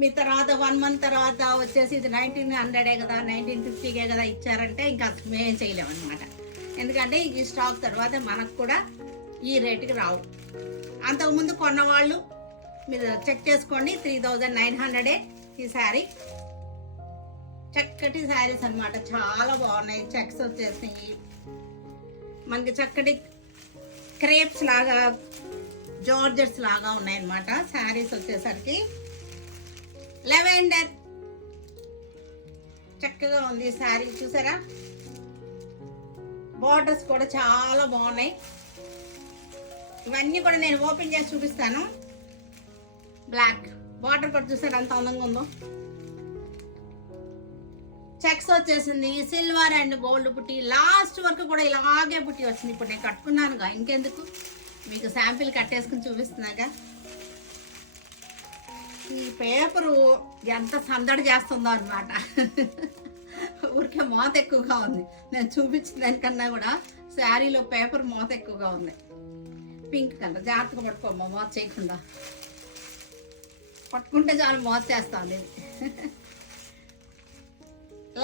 మీ తర్వాత 1 మంత్ తర్వాత వచ్చేసి ఇది 1900 కదా 1950 కదా ఇచ్చారంటే ఇంకా మేమేం చేయలేము అనమాట. ఎందుకంటే ఈ స్టాక్ తర్వాత మనకు కూడా ఈ రేటుకి రావు. అంతకుముందు కొన్నవాళ్ళు మీరు చెక్ చేసుకోండి. 3900 ఈ శారీ. చక్కటి శారీస్ అనమాట, చాలా బాగున్నాయి. చెక్స్ వచ్చేసినాయి మనకి, చక్కటి క్రేప్స్ లాగా జార్జెట్స్ లాగా ఉన్నాయన్నమాట. శారీస్ వచ్చేసరికి లెవెండర్ చక్కగా ఉంది శారీ. చూసారా, బార్డర్స్ కూడా చాలా బాగున్నాయి. ఇవన్నీ కూడా నేను ఓపెన్ చేసి చూపిస్తాను. బ్లాక్ బార్డర్ కూడా చూసారా ఎంత అందంగా ఉందో. చెక్స్ వచ్చేసింది, సిల్వర్ అండ్ గోల్డ్ బుట్టి. లాస్ట్ వరకు కూడా ఇలాగే బుట్టి వచ్చింది. ఇప్పుడు నేను కట్టుకున్నానుగా, ఇంకెందుకు మీకు శాంపిల్ కట్టేసుకుని చూపిస్తున్నాగా. ఈ పేపరు ఎంత సందడి చేస్తుందో అనమాట. ఊరికే మోత ఎక్కువగా ఉంది. నేను చూపించిన దానికన్నా కూడా శారీలో పేపర్ మోత ఎక్కువగా ఉంది. పింక్ కలర్, జాగ్రత్తగా పట్టుకోమ్మా మోత చేయకుండా. పట్టుకుంటే చాలా మోత చేస్తుంది.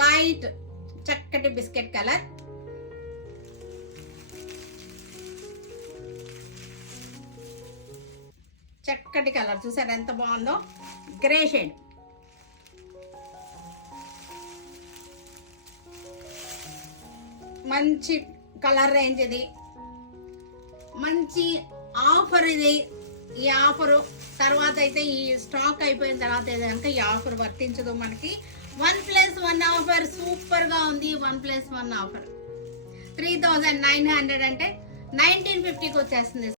లైట్ చక్కటి బిస్కెట్ కలర్, చక్కటి కలర్ చూసారు ఎంత బాగుందో. గ్రే షేడ్, మంచి కలర్ రేంజ్ ఇది. మంచి ఆఫర్ ఇది. ఈ ఆఫరు తర్వాత అయితే ఈ స్టాక్ అయిపోయిన తర్వాత కనుక ఈ ఆఫర్ వర్తించదు మనకి. 1+1 ఆఫర్ సూపర్ గా ఉంది. 1+1 ఆఫర్ 3900 అంటే 1950కి వచ్చేస్తుంది.